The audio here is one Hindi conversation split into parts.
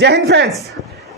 जय हिंद friends,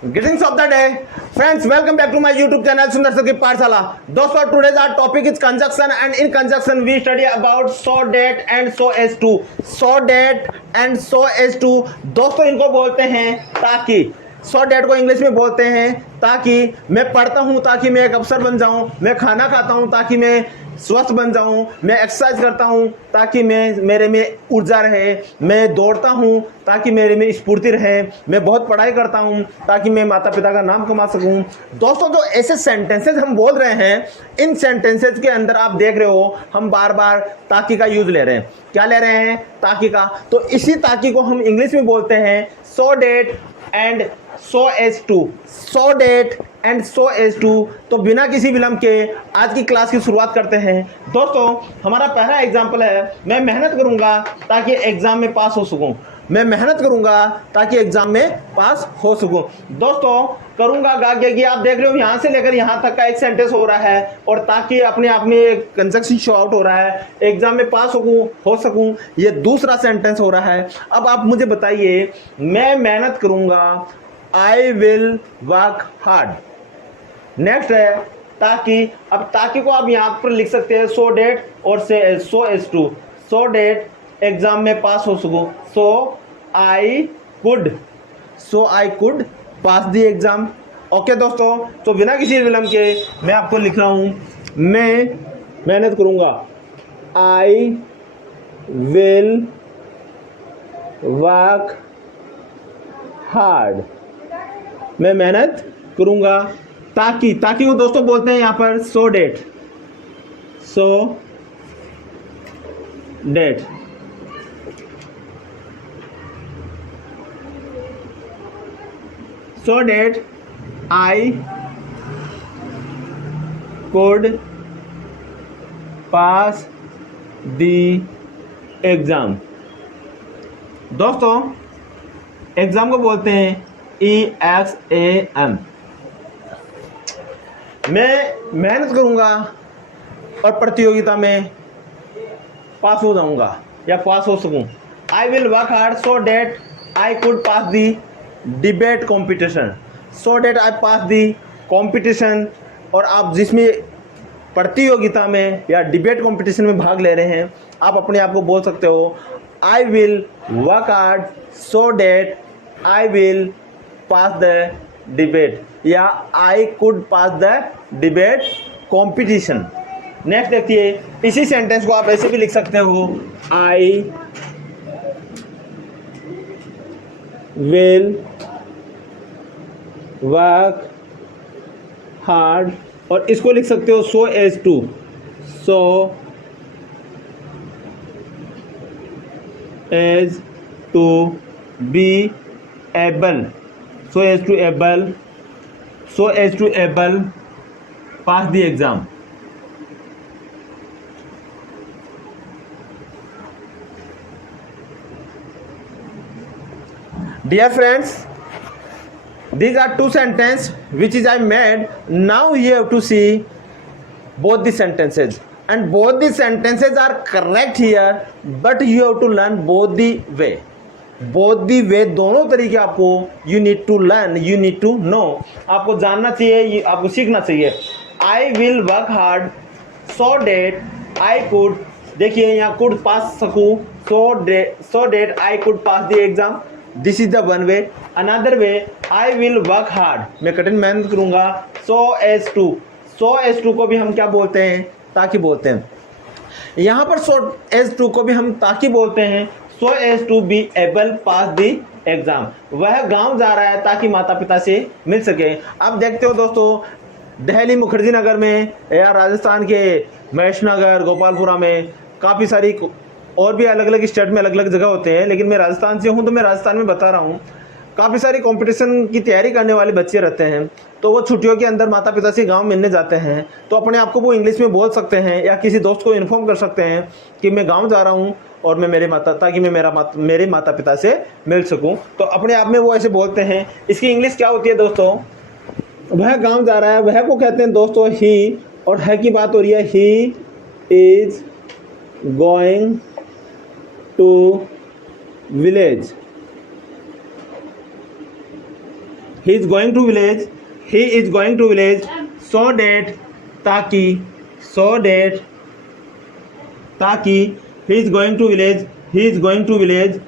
greetings of the day friends, welcome back to my YouTube channel Sundar sir की पाठशाला। दोस्तों, today's our topic is conjunction and in conjunction we study about so that and so as to. So that and so as to दोस्तों, इनको बोलते हैं ताकि। सो डेट को इंग्लिश में बोलते हैं ताकि। मैं पढ़ता हूं ताकि मैं एक अफसर बन जाऊं, मैं खाना खाता हूं ताकि मैं स्वस्थ बन जाऊं, मैं एक्सरसाइज करता हूं ताकि मेरे में ऊर्जा रहे, मैं दौड़ता हूं ताकि मेरे में स्फूर्ति रहे, मैं बहुत पढ़ाई करता हूं ताकि मैं माता पिता का नाम कमा सकूं। दोस्तों, जो ऐसे सेंटेंसेस हम बोल रहे हैं, इन सेंटेंसेस के अंदर आप देख रहे हो हम बार बार ताकि का यूज ले रहे हैं। क्या ले रहे हैं? ताकि का। तो इसी ताकि को हम इंग्लिश में बोलते हैं so that and so as to. So that and so as to. तो बिना किसी विलंब के आज की क्लास की शुरुआत करते हैं। दोस्तों, हमारा पहला एग्जाम्पल है, मैं मेहनत करूंगा ताकि एग्जाम में पास हो सकूं। मैं मेहनत करूंगा ताकि एग्जाम में पास हो सकूं। दोस्तों, करूंगा गा कि आप देख रहे हो यहां से लेकर यहां तक का एक सेंटेंस हो रहा है और ताकि अपने आप में एक कंजक्शन शो आउट हो रहा है, एग्जाम में पास हो सकूं, ये दूसरा सेंटेंस हो रहा है। अब आप मुझे बताइए, मैं मेहनत करूंगा, आई विल वर्क हार्ड। नेक्स्ट है ताकि। अब ताकि को आप यहां पर लिख सकते हैं सो डेट और so as to. So that exam में पास हो सकूं, so I could pass the exam. Okay दोस्तों, तो बिना किसी विलंब के मैं आपको लिख रहा हूं, मैं मेहनत करूंगा, आई विल वर्क हार्ड। मैं मेहनत करूंगा ताकि। ताकि को दोस्तों बोलते हैं यहां पर so that. So that so that I could pass the exam। दोस्तों, एग्जाम को बोलते हैं EXAM। मैं मेहनत करूंगा और प्रतियोगिता में पास हो जाऊंगा या पास हो सकूं। I will work hard so that I could pass the debate competition. So that I pass the competition. और आप जिसमें प्रतियोगिता में या डिबेट कॉम्पिटिशन में भाग ले रहे हैं, आप अपने आप को बोल सकते हो I will work hard so that I will pass the debate या I could pass the debate competition. Next देखिए, इसी सेंटेंस को आप ऐसे भी लिख सकते हो, आई विल वर्क हार्ड। और इसको लिख सकते हो so as to. So as to be able. So as to able. So as to able pass the exam. Dear friends, these are two sentences which is I made. Now you have to see both the sentences and both the sentences are correct here, but you have to learn both the way. Both the way, दोनों तरीके आपको you need to learn, you need to know। आपको जानना चाहिए, आपको सीखना चाहिए। I will work hard so that I could, देखिए यहाँ could पास सकूँ, so that I could pass the exam। This is the one way. Another way, I will work hard, मैं कठिन मेहनत करूंगा, so as to. So as to को भी हम क्या बोलते हैं? ताकि बोलते हैं। यहाँ पर सो एज टू को भी हम ताकि बोलते हैं, so as to be able pass the exam. वह गांव जा रहा है ताकि माता पिता से मिल सके। आप देखते हो दोस्तों, दिल्ली मुखर्जी नगर में या राजस्थान के महेश नगर, गोपालपुरा में काफ़ी सारी और भी अलग अलग स्टेट में अलग अलग जगह होते हैं, लेकिन मैं राजस्थान से हूं तो मैं राजस्थान में बता रहा हूं। काफ़ी सारी कंपटीशन की तैयारी करने वाले बच्चे रहते हैं, तो वो छुट्टियों के अंदर माता पिता से गांव मिलने जाते हैं, तो अपने आप को वो इंग्लिश में बोल सकते हैं या किसी दोस्त को इन्फॉर्म कर सकते हैं कि मैं गांव जा रहा हूं और मैं ताकि मैं मेरे माता पिता से मिल सकूं। तो अपने आप में वो ऐसे बोलते हैं। इसकी इंग्लिश क्या होती है दोस्तों? वह गाँव जा रहा है, वह को कहते हैं दोस्तों ही, और है की बात हो रही है, he is going to village. He is going to village, he is going to village so that, ताकि, सो डेट, ताकि, he is going to village, he is going to village,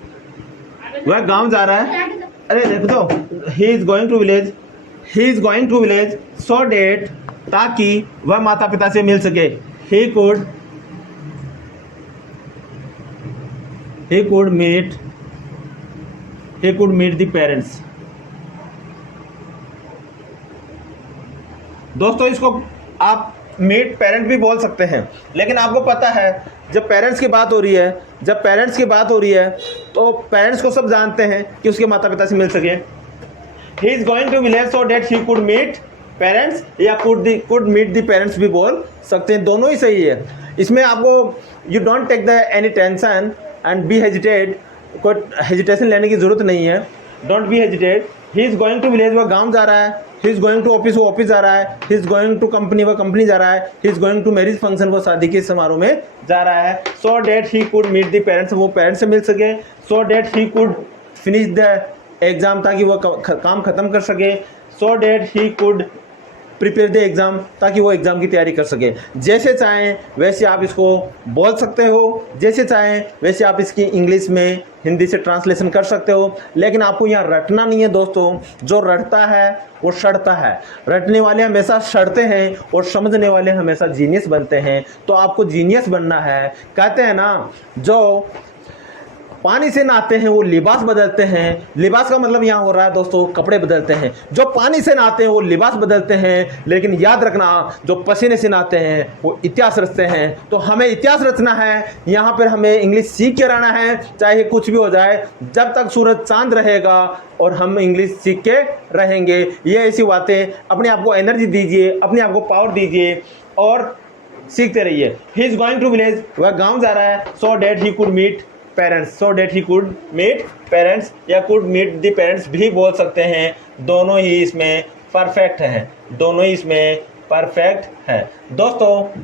वह गांव जा रहा है, अरे देख दो, he is going to village, he is going to village so that, ताकि वह माता पिता से मिल सके, he could meet, he could meet the parents। दोस्तों इसको आप मीट पेरेंट भी बोल सकते हैं, लेकिन आपको पता है जब पेरेंट्स की बात हो रही है, जब पेरेंट्स की बात हो रही है तो पेरेंट्स को सब जानते हैं कि उसके माता पिता से मिल सके। He is going to village so that he could meet parents, या कुड मीट द पेरेंट्स भी बोल सकते हैं, दोनों ही सही है। इसमें आपको you don't take the any tension and be hesitate, कोई हेजिटेशन लेने की ज़रूरत नहीं है, don't be hesitate. He is going to village, वह गाँव जा रहा है, he is going to office, वो ऑफिस जा रहा है, he is going to company, वह कंपनी जा रहा है, he is going to marriage function, वो शादी के समारोह में जा रहा है। So that he could meet the parents, वो पेरेंट्स से मिल सके। So that he could finish the exam, ताकि वह काम ख़त्म कर सके। So that he could prepare the exam, ताकि वो एग्ज़ाम की तैयारी कर सके। जैसे चाहें वैसे आप इसको बोल सकते हो, जैसे चाहें वैसे आप इसकी इंग्लिश में हिंदी से ट्रांसलेशन कर सकते हो, लेकिन आपको यहाँ रटना नहीं है दोस्तों। जो रटता है वो सड़ता है, रटने वाले हमेशा सड़ते हैं और समझने वाले हमेशा जीनियस बनते हैं। तो आपको जीनियस बनना है। कहते हैं ना, जो पानी से नहाते हैं वो लिबास बदलते हैं, लिबास का मतलब यहाँ हो रहा है दोस्तों कपड़े बदलते हैं। जो पानी से नहाते हैं वो लिबास बदलते हैं, लेकिन याद रखना जो पसीने से नहाते हैं वो इतिहास रचते हैं। तो हमें इतिहास रचना है, यहाँ पर हमें इंग्लिश सीख के रहना है, चाहे कुछ भी हो जाए, जब तक सूरज चांद रहेगा और हम इंग्लिश सीख के रहेंगे। ये ऐसी बातें, अपने आप को एनर्जी दीजिए, अपने आप को पावर दीजिए और सीखते रहिए। He is going to village, वह गाँव जा रहा है, so that he could meet parents, so that he could meet parents, या कुड मीट द पेरेंट्स भी बोल सकते हैं। दोनों ही इसमें परफेक्ट हैं, दोनों ही इसमें परफेक्ट है। दोस्तों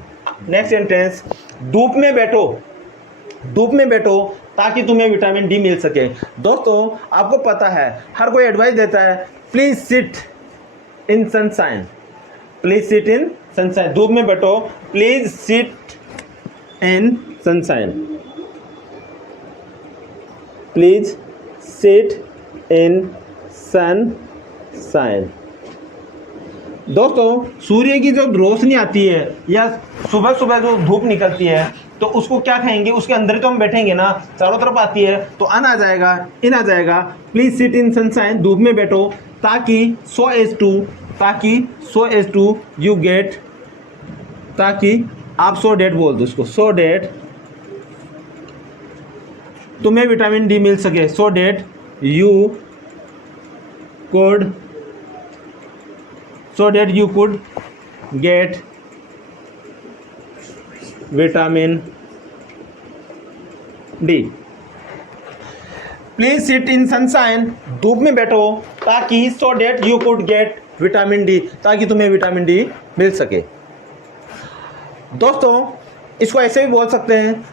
नेक्स्ट सेंटेंस, धूप में बैठो, धूप में बैठो ताकि तुम्हें विटामिन डी मिल सके। दोस्तों आपको पता है हर कोई एडवाइस देता है, please sit in sunshine, please sit in sunshine, धूप में बैठो, please sit in sunshine, please sit in sunshine. दोस्तों सूर्य की जो रोशनी आती है या सुबह सुबह जो धूप निकलती है तो उसको क्या कहेंगे, उसके अंदर ही तो हम बैठेंगे ना, चारों तरफ आती है तो अन आ जाएगा, इन आ जाएगा। प्लीज सिट इन सनशाइन, धूप में बैठो, ताकि so as to you get, ताकि आप सो डेट बोल दो उसको, सो डेट तुम्हें विटामिन डी मिल सके, so that you could, so that you could get vitamin D. Please sit in sunshine, धूप में बैठो, ताकि so that you could get vitamin D, ताकि तुम्हें विटामिन डी मिल सके। दोस्तों इसको ऐसे भी बोल सकते हैं,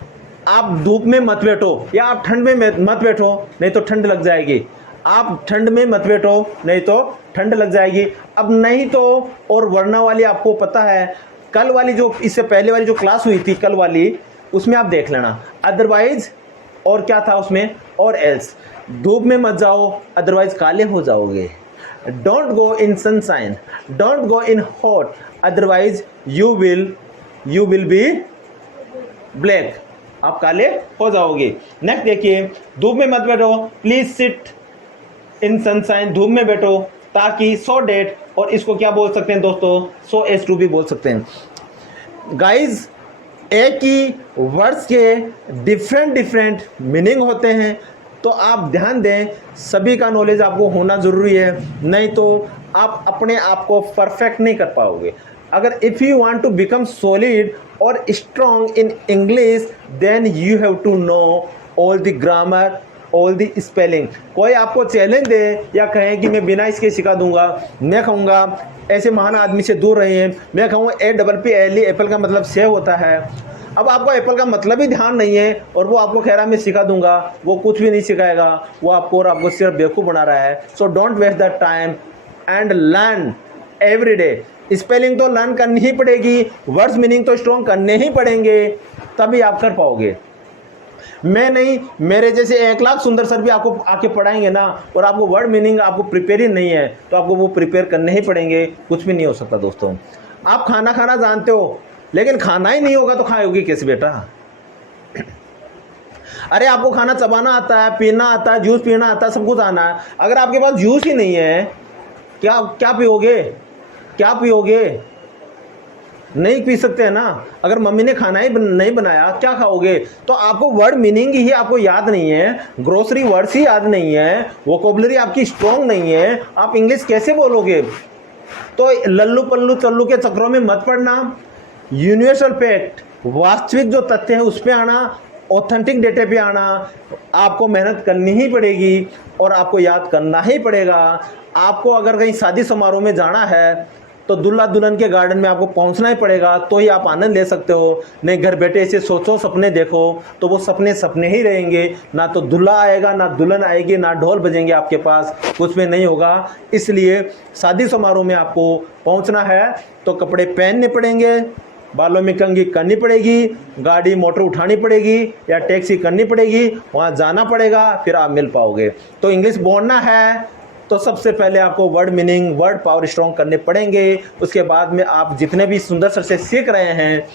आप धूप में मत बैठो या आप ठंड में मत बैठो नहीं तो ठंड लग जाएगी, आप ठंड में मत बैठो नहीं तो ठंड लग जाएगी। अब नहीं तो और वरना वाली आपको पता है, कल वाली जो इससे पहले वाली जो क्लास हुई थी कल वाली, उसमें आप देख लेना। अदरवाइज और क्या था उसमें, और एल्स, धूप में मत जाओ अदरवाइज काले हो जाओगे। Don't go in sunshine, don't go in hot otherwise you will be black, आप काले हो जाओगे। नेक्स्ट देखिए, धूप में मत बैठो, प्लीज सिट इन सनशाइन, धूप में बैठो, ताकि सो डेट, और इसको क्या बोल सकते हैं दोस्तों, सो एज टू भी बोल सकते हैं। गाइज एक ही वर्ड्स के डिफरेंट मीनिंग होते हैं, तो आप ध्यान दें, सभी का नॉलेज आपको होना ज़रूरी है, नहीं तो आप अपने आप को परफेक्ट नहीं कर पाओगे। अगर if you want to become solid और strong in English then you have to know all the grammar, all the spelling. कोई आपको चैलेंज दे या कहे कि मैं बिना इसके सिखा दूंगा, मैं कहूँगा ऐसे महान आदमी से दूर रहे हैं, मैं कहूँगा APPLE, एप्पल का मतलब सेव होता है। अब आपको एप्पल का मतलब ही ध्यान नहीं है और वो आपको कह रहा है मैं सिखा दूंगा, वो कुछ भी नहीं सिखाएगा, वो आपको और आपको सिर्फ बेवकूफ़ बना रहा है। So don't waste the time, and learn every day. Spelling तो लर्न करनी ही पड़ेगी, वर्ड्स मीनिंग तो स्ट्रॉन्ग करने ही पड़ेंगे, तभी आप कर पाओगे। मैं नहीं, मेरे जैसे 1 लाख सुंदर सर भी आपको आके पढ़ाएंगे ना, और आपको वर्ड मीनिंग आपको प्रिपेयर ही नहीं है, तो आपको वो प्रिपेयर करने ही पड़ेंगे, कुछ भी नहीं हो सकता दोस्तों। आप खाना खाना जानते हो, लेकिन खाना ही नहीं होगा तो खाओगे कैसे बेटा? अरे आपको खाना चबाना आता है, पीना आता है, जूस पीना आता है, सब कुछ आना है, अगर आपके पास जूस ही नहीं है, क्या क्या पियोगे? क्या पियोगे? नहीं पी सकते हैं ना। अगर मम्मी ने खाना ही नहीं बनाया, क्या खाओगे? तो आपको वर्ड मीनिंग ही आपको याद नहीं है, ग्रोसरी वर्ड्स ही याद नहीं है, वोकेबुलरी आपकी स्ट्रॉन्ग नहीं है, आप इंग्लिश कैसे बोलोगे? तो लल्लू पल्लू चल्लू के चक्रों में मत पड़ना। यूनिवर्सल फैक्ट, वास्तविक जो तथ्य है उस पे आना, ऑथेंटिक डेटे पे आना। आपको मेहनत करनी ही पड़ेगी और आपको याद करना ही पड़ेगा। आपको अगर कहीं शादी समारोह में जाना है तो दुल्हा दुल्हन के गार्डन में आपको पहुंचना ही पड़ेगा, तो ही आप आनंद ले सकते हो। नहीं घर बैठे ऐसे सोचो, सपने देखो, तो वो सपने सपने ही रहेंगे। ना तो दूल्हा आएगा, ना दुल्हन आएगी, ना ढोल बजेंगे आपके पास, कुछ भी नहीं होगा। इसलिए शादी समारोह में आपको पहुंचना है तो कपड़े पहनने पड़ेंगे, बालों में कंघी करनी पड़ेगी, गाड़ी मोटर उठानी पड़ेगी या टैक्सी करनी पड़ेगी, वहाँ जाना पड़ेगा, फिर आप मिल पाओगे। तो इंग्लिश बोलना है तो सबसे पहले आपको word meaning, word power strong करने पड़ेंगे। उसके बाद में आप जितने भी सुंदर सर से सीख रहे हैं,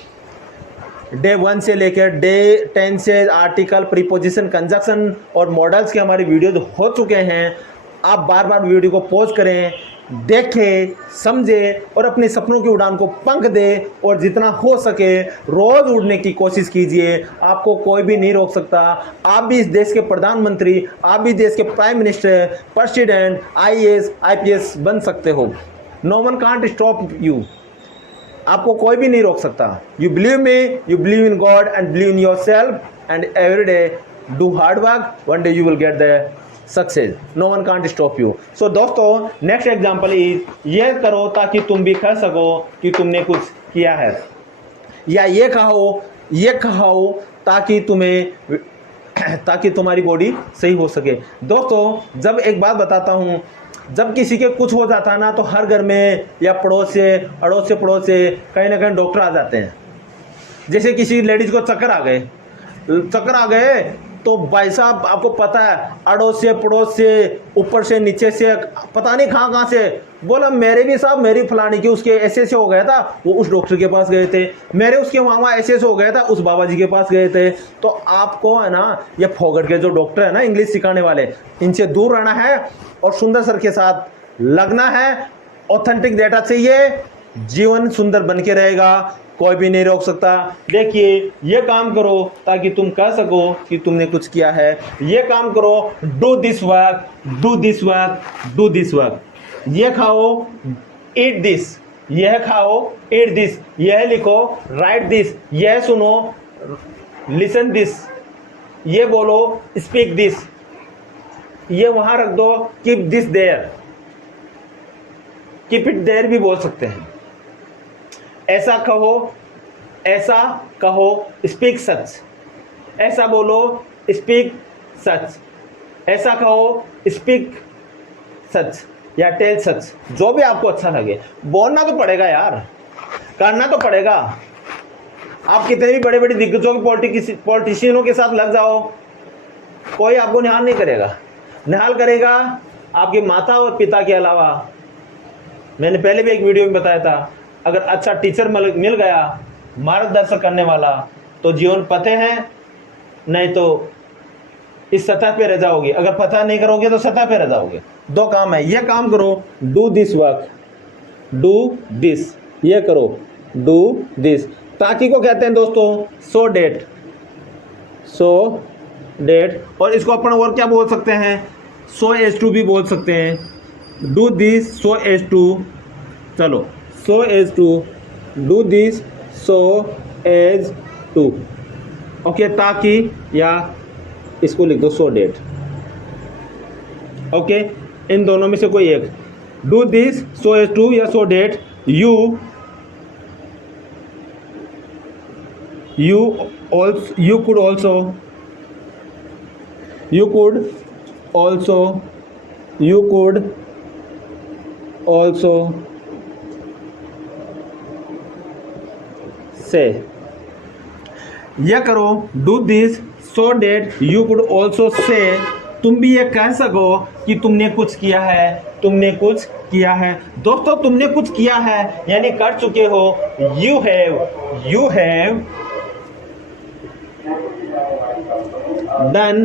डे 1 से लेकर डे 10 से आर्टिकल, प्रीपोजिशन, कंजक्शन और मॉडल्स के हमारे वीडियो हो चुके हैं। आप बार बार वीडियो को पॉज करें, देखें, समझें और अपने सपनों की उड़ान को पंख दें, और जितना हो सके रोज उड़ने की कोशिश कीजिए। आपको कोई भी नहीं रोक सकता। आप भी इस देश के प्रधानमंत्री, आप भी देश के prime minister, president, IAS, IPS बन सकते हो। No one can't stop you. आपको कोई भी नहीं रोक सकता। You believe me, you believe in God and believe in yourself and every day do hard work, one day you will get the success. No one can't stop you. So दोस्तों, नेक्स्ट एग्जाम्पल इज, ये करो ताकि तुम भी कह सको कि तुमने कुछ किया है, या ये खाओ ताकि तुम्हारी बॉडी सही हो सके। दोस्तों, जब एक बात बताता हूँ, जब किसी के कुछ हो जाता है ना, तो हर घर में या पड़ोस से कहीं ना कहीं डॉक्टर आ जाते हैं। जैसे किसी लेडीज को चक्कर आ गए तो भाई साहब आपको पता है, अड़ोस से पड़ोस से ऊपर से नीचे से पता नहीं कहाँ से बोला, मेरे भी साहब, मेरी फलानी की उसके ऐसे हो गया था, वो उस डॉक्टर के पास गए थे, मेरे उसके मामा ऐसे हो गया था, उस बाबा जी के पास गए थे। तो आपको है ना, ये फोगट के जो डॉक्टर है ना, इंग्लिश सिखाने वाले, इनसे दूर रहना है और सुंदर सर के साथ लगना है। ऑथेंटिक डेटा चाहिए, जीवन सुंदर बन के रहेगा, कोई भी नहीं रोक सकता। देखिए, ये काम करो ताकि तुम कह सको कि तुमने कुछ किया है। ये काम करो, do this work, do this work, do this work. ये खाओ, ईट दिस, यह खाओ, ईट दिस, यह लिखो, राइट दिस, यह सुनो, लिसन दिस, ये बोलो, स्पीक दिस, ये वहां रख दो, keep this there, keep it there भी बोल सकते हैं। ऐसा कहो, स्पीक सच, ऐसा बोलो, स्पीक सच, ऐसा कहो, स्पीक सच या टेल सच, जो भी आपको अच्छा लगे। बोलना तो पड़ेगा यार, करना तो पड़ेगा। आप कितने भी बड़े बड़े दिग्गजों के पॉलिटिशियनों के साथ लग जाओ, कोई आपको निहाल नहीं करेगा। निहाल करेगा आपके माता और पिता के अलावा। मैंने पहले भी एक वीडियो में बताया था, अगर अच्छा टीचर मिल गया, मार्गदर्शन करने वाला, तो जीवन पते हैं, नहीं तो इस सतह पे रह जाओगे। अगर पता नहीं करोगे तो सतह पे रह जाओगे। दो काम है, ये काम करो, do this work, do this, ये करो, डू दिस। ताकि को कहते हैं दोस्तों सो डेट, और इसको अपन और क्या बोल सकते हैं, सो एज टू भी बोल सकते हैं। Do this so as to, चलो, so as to, do this so as to, okay, ताकि, या इसको लिख दो सो डेट, ओके, इन दोनों में से कोई एक, do this so as to या so that you could also say, यह करो, do this so that you could also say, तुम भी ये कह सको कि तुमने कुछ किया है, तुमने कुछ किया है। दोस्तों तुमने कुछ किया है यानी कर चुके हो, you have done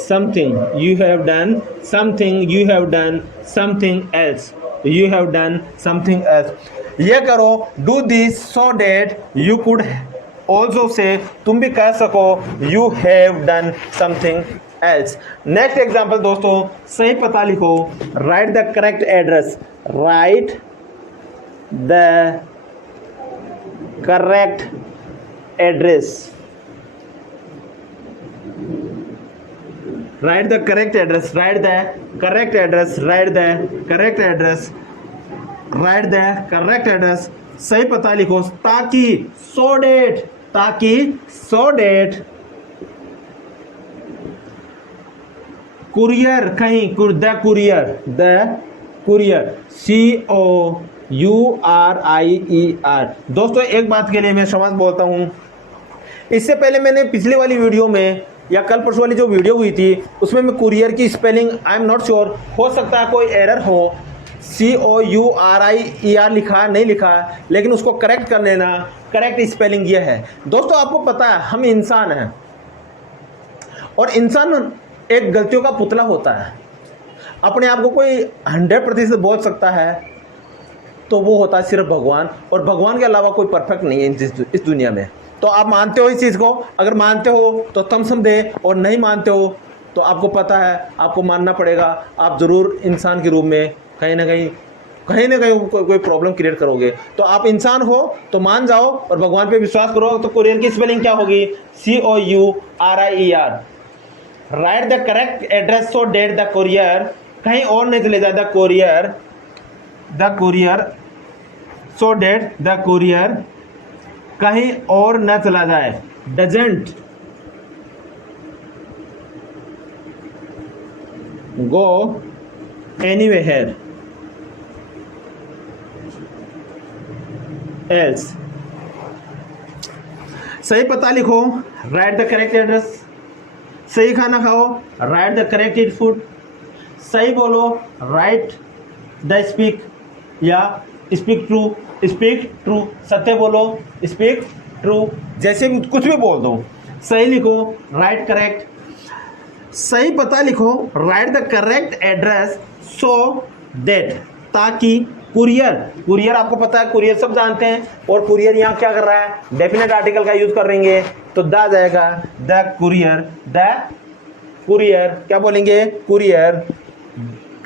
something, you have done something, you have done something else, you have done something else। ये करो, do this so that you could also say, तुम भी कह सको you have done something else। Next example दोस्तों, सही पता लिखो, right the correct address, right the correct address, write the correct address, write the correct address, write the correct address, write the correct address। सही पता लिखो, ताकि so that कुरियर कहीं द कुरियर COURIER। दोस्तों एक बात के लिए मैं समझ बोलता हूं, इससे पहले मैंने पिछली वाली वीडियो में या कल परसों वाली जो वीडियो हुई थी उसमें मैं कुरियर की spelling I am not sure, हो सकता है कोई एरर हो, COURIER लिखा नहीं लिखा, लेकिन उसको करेक्ट कर लेना, करेक्ट स्पेलिंग ये है। दोस्तों आपको पता है हम इंसान हैं और इंसान एक गलतियों का पुतला होता है। अपने आप को कोई 100% बोल सकता है तो वो होता है सिर्फ भगवान, और भगवान के अलावा कोई परफेक्ट नहीं है इस दुनिया में। तो आप मानते हो इस चीज़ को? अगर मानते हो तो थम्स अप दे, और नहीं मानते हो तो आपको पता है आपको मानना पड़ेगा। आप ज़रूर इंसान के रूप में कहीं ना कहीं कोई प्रॉब्लम क्रिएट करोगे। तो आप इंसान हो तो मान जाओ और भगवान पे विश्वास करो। तो कुरियर की स्पेलिंग क्या होगी? COURIER। Write the correct address so that the courier, कहीं और नहीं चले जाए, the courier so that the courier कहीं और न चला जाए, डजंट गो एनीवेयर एल्स। सही पता लिखो, राइट द करेक्ट एड्रेस। सही खाना खाओ, right the correct eat food. सही बोलो, राइट द स्पीक या स्पीक ट्रू। सत्य बोलो, स्पीक ट्रू। जैसे कुछ भी बोल दो, सही लिखो, राइट करेक्ट। सही पता लिखो, right the correct address so that, ताकि कुरियर आपको पता है, कुरियर सब जानते हैं, और कुरियर यहाँ क्या कर रहा है? डेफिनेट आर्टिकल का यूज करेंगे तो द जाएगा, द कुरियर क्या बोलेंगे? कुरियर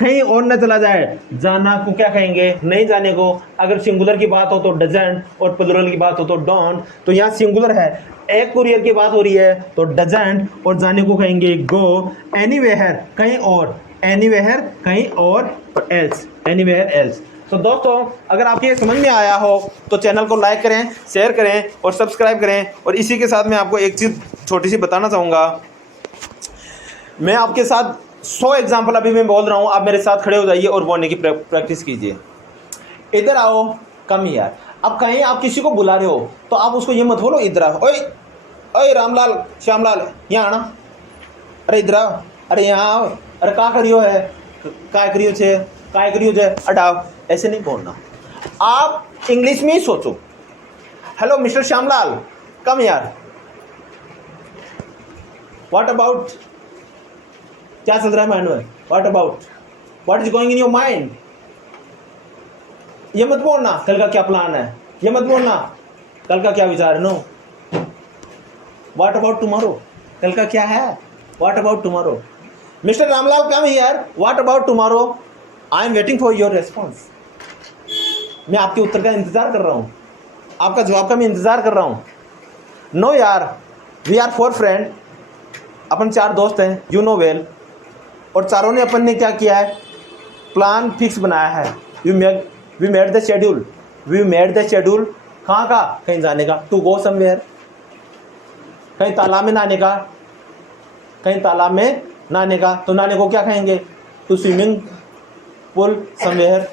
कहीं और न चला जाए। जाना को क्या कहेंगे? नहीं जाने को। अगर सिंगुलर की बात हो तो डजंट, और प्लूरल की बात हो तो डोंट। तो यहाँ सिंगुलर है, एक कुरियर की बात हो रही है तो डजंट, और जाने को कहेंगे गो। एनीवेयर कहीं और, एनीवेयर कहीं और एल्स, एनीवेयर एल्स। तो दोस्तों अगर आपको ये समझ में आया हो तो चैनल को लाइक करें, शेयर करें और सब्सक्राइब करें। और इसी के साथ मैं आपको एक चीज़ छोटी सी बताना चाहूँगा। मैं आपके साथ 100 एग्जाम्पल अभी मैं बोल रहा हूँ, आप मेरे साथ खड़े हो जाइए और बोलने की प्रैक्टिस कीजिए। इधर आओ, कम यार। अब कहीं आप किसी को बुला रहे हो तो आप उसको ये मत बोलो इधर आओ, ओए रामलाल श्यामलाल यहाँ आना, अरे इधर आओ, अरे यहाँ आओ, अरे क्या करियो है, काय करियो छे हटाओ। ऐसे नहीं बोलना, आप इंग्लिश में ही सोचो। हेलो मिस्टर श्यामलाल, कम यार, व्हाट अबाउट, क्या चल रहा है माइंड में? What about, what is going in your mind? ये मत बोलना कल का क्या प्लान है, ये मत बोलना कल का क्या विचार है। नो, व्हाट अबाउट टुमारो, कल का क्या है? What about tomorrow. Mister Ramlal come here, what about tomorrow? I am waiting for your response. मैं आपके उत्तर का इंतजार कर रहा हूँ, आपका जवाब का मैं इंतजार कर रहा हूँ। नो यार, वी आर 4 फ्रेंड, अपन 4 दोस्त हैं, यू नो वेल, और चारों ने अपन ने क्या किया है? प्लान फिक्स बनाया है। We made the schedule. कहाँ का? कहीं जाने का, टू गो समवेयर, कहीं तालाब में नहाने का, कहीं तालाब में नहाने का। तो नहाने को क्या कहेंगे? To swimming pool somewhere.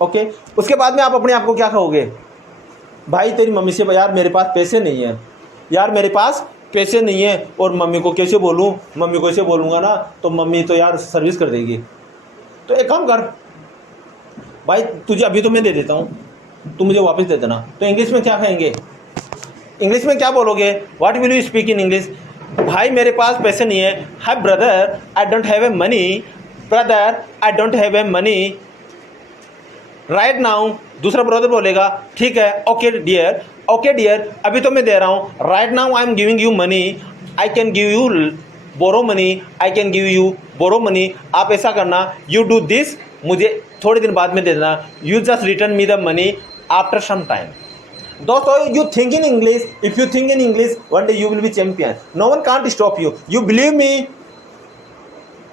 Okay, उसके बाद में आप अपने आप को क्या कहोगे, भाई तेरी मम्मी से यार मेरे पास पैसे नहीं है, यार मेरे पास पैसे नहीं है और मम्मी को कैसे बोलूँ, मम्मी को ऐसे बोलूँगा ना तो मम्मी तो यार सर्विस कर देगी। तो एक काम कर भाई, तुझे अभी तो मैं दे देता हूँ, तू मुझे वापस दे देना। तो इंग्लिश में क्या कहेंगे, इंग्लिश में क्या बोलोगे, what will you speak in English. भाई मेरे पास पैसे नहीं है, hi brother I don't have a money, brother I don't have a money right now. दूसरा ब्रदर बोलेगा ठीक है, ओके डियर, ओके डियर अभी तो मैं दे रहा हूँ, right now I am giving you money, I can give you borrow money, I can give you borrow money. आप ऐसा करना, यू डू दिस, मुझे थोड़े दिन बाद में दे देना, you just return me the money after some time. दोस्तों, you think in English. If you think in English, one day you will be champion. No one can't stop you. You believe me?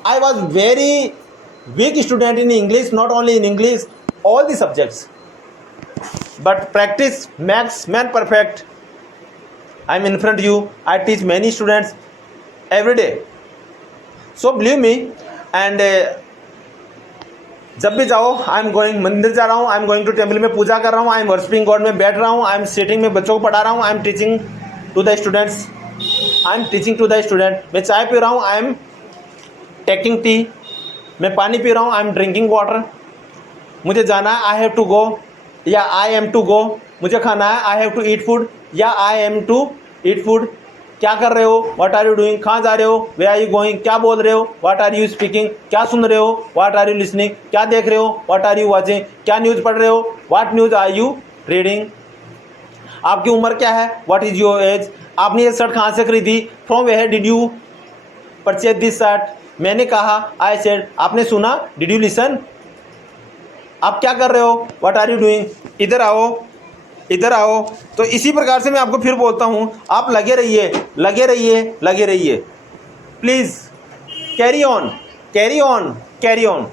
I was very weak student in English, not only in English, all the subjects. But practice makes man perfect. I'm in front of you. I teach many students every day. So believe me. And जब भी जाओ, आई एम गोइंग, मंदिर जा रहा हूँ, I am going to temple में पूजा कर रहा हूँ, आई एम वर्शिपिंग गॉड में बैठ रहा हूँ, आई एम सिटिंग में बच्चों को पढ़ा रहा हूँ, I am teaching to the students, I am teaching to the student. मैं चाय पी रहा हूँ, आई एम टेकिंग टी, मैं पानी पी रहा हूँ, आई एम ड्रिंकिंग वाटर। मुझे जाना है, आई हैव टू गो या आई एम टू गो। मुझे खाना है, I have to eat food या I am to eat food. क्या कर रहे हो, व्हाट आर यू डूइंग, कहाँ जा रहे हो, वे आर यू गोइंग, क्या बोल रहे हो, व्हाट आर यू स्पीकिंग, क्या सुन रहे हो, व्हाट आर यू लिसनिंग, क्या देख रहे हो, व्हाट आर यू वाचिंग, क्या न्यूज़ पढ़ रहे हो, what news are you reading. आपकी उम्र क्या है, व्हाट इज़ योर एज। आपने ये शर्ट कहाँ से खरीदी, from where did you purchase this shirt. मैंने कहा, आई सेड, आपने सुना, डिड यू लिसन। आप क्या कर रहे हो, व्हाट आर यू डूइंग। इधर आओ, इधर आओ। तो इसी प्रकार से मैं आपको फिर बोलता हूँ, आप लगे रहिए, लगे रहिए, लगे रहिए, please carry on, carry on, carry on.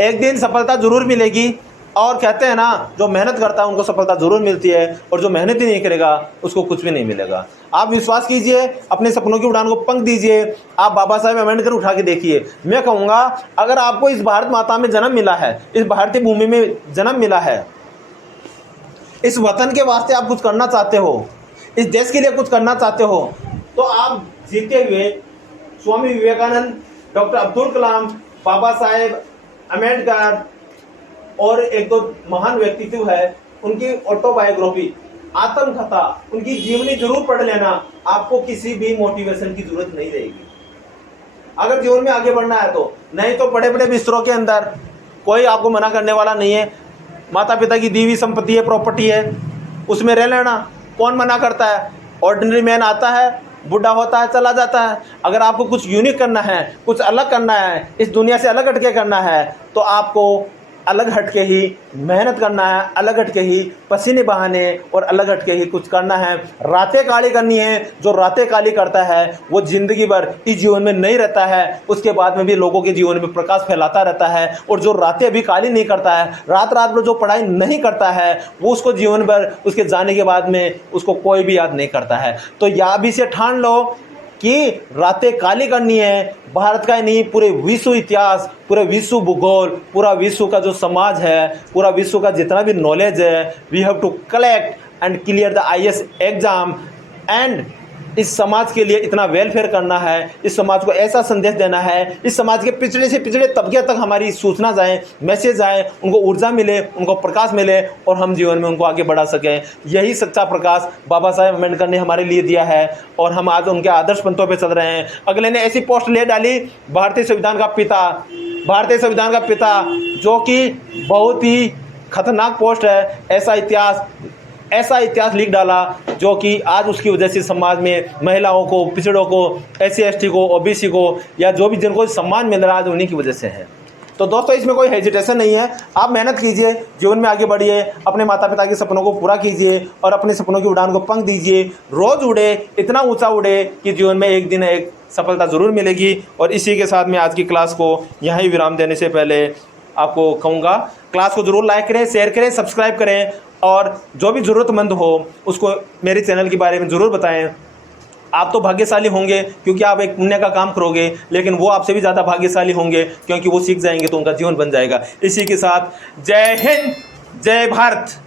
एक दिन सफलता ज़रूर मिलेगी। और कहते हैं ना, जो मेहनत करता है उनको सफलता ज़रूर मिलती है, और जो मेहनत ही नहीं करेगा उसको कुछ भी नहीं मिलेगा। आप विश्वास कीजिए, अपने सपनों की उड़ान को पंख दीजिए। आप बाबा साहेब अम्बेडकर उठा के देखिए। मैं कहूँगा, अगर आपको इस भारत माता में जन्म मिला है, इस भारतीय भूमि में जन्म मिला है, इस वतन के वास्ते आप कुछ करना चाहते हो, इस देश के लिए कुछ करना चाहते हो, तो आप जीते हुए स्वामी विवेकानंद, डॉक्टर अब्दुल कलाम, बाबा साहेब अम्बेडकर और एक दो महान व्यक्तित्व है, उनकी ऑटोबायोग्राफी, आत्मकथा, उनकी जीवनी जरूर पढ़ लेना। आपको किसी भी मोटिवेशन की जरूरत नहीं रहेगी अगर जीवन में आगे बढ़ना है तो। नहीं तो बड़े बड़े बिस्तरों के अंदर कोई आपको मना करने वाला नहीं है। माता पिता की दी हुई संपत्ति है, प्रॉपर्टी है, उसमें रह लेना, कौन मना करता है। ऑर्डिनरी मैन आता है, बुढ़ा होता है, चला जाता है। अगर आपको कुछ यूनिक करना है, कुछ अलग करना है, इस दुनिया से अलग हटके करना है, तो आपको अलग हटके ही मेहनत करना है, अलग हटके ही पसीने बहाने और अलग हटके ही कुछ करना है। रातें काली करनी है। जो रातें काली करता है वो जिंदगी भर इस जीवन में नहीं रहता है, उसके बाद में भी लोगों के जीवन में प्रकाश फैलाता रहता है। और जो रातें भी काली नहीं करता है, रात रात भर जो पढ़ाई नहीं करता है, वो उसको जीवन भर, उसके जाने के बाद में उसको कोई भी याद नहीं करता है। तो या भी से ठान लो कि रातें काली करनी है। भारत का ही नहीं, पूरे विश्व इतिहास, पूरे विश्व भूगोल, पूरा विश्व का जो समाज है, पूरा विश्व का जितना भी नॉलेज है, we have to collect and clear the IAS exam. And इस समाज के लिए इतना वेलफेयर करना है, इस समाज को ऐसा संदेश देना है, इस समाज के पिछड़े से पिछड़े तबके तक हमारी सूचना जाए, मैसेज आए, उनको ऊर्जा मिले, उनको प्रकाश मिले और हम जीवन में उनको आगे बढ़ा सकें। यही सच्चा प्रकाश बाबा साहेब अम्बेडकर ने हमारे लिए दिया है और हम आज उनके आदर्श पंथों पर चल रहे हैं। अगले ने ऐसी पोस्ट ले डाली, भारतीय संविधान का पिता, भारतीय संविधान का पिता, जो कि बहुत ही खतरनाक पोस्ट है। ऐसा इतिहास लिख डाला जो कि आज उसकी वजह से समाज में महिलाओं को, पिछड़ों को, SC ST को, OBC को या जो भी जिनको सम्मान मिल रहा है उन्हीं की वजह से है। तो दोस्तों, इसमें कोई हेजिटेशन नहीं है। आप मेहनत कीजिए, जीवन में आगे बढ़िए, अपने माता पिता के सपनों को पूरा कीजिए और अपने सपनों की उड़ान को पंख दीजिए। रोज़ उड़े, इतना ऊंचा उड़े कि जीवन में एक दिन एक सफलता ज़रूर मिलेगी। और इसी के साथ मैं आज की क्लास को यहीं विराम देने से पहले आपको कहूँगा, क्लास को ज़रूर लाइक करें, शेयर करें, सब्सक्राइब करें और जो भी ज़रूरतमंद हो उसको मेरे चैनल के बारे में ज़रूर बताएं। आप तो भाग्यशाली होंगे क्योंकि आप एक पुण्य का काम करोगे, लेकिन वो आपसे भी ज़्यादा भाग्यशाली होंगे क्योंकि वो सीख जाएंगे तो उनका जीवन बन जाएगा। इसी के साथ जय हिंद, जय भारत।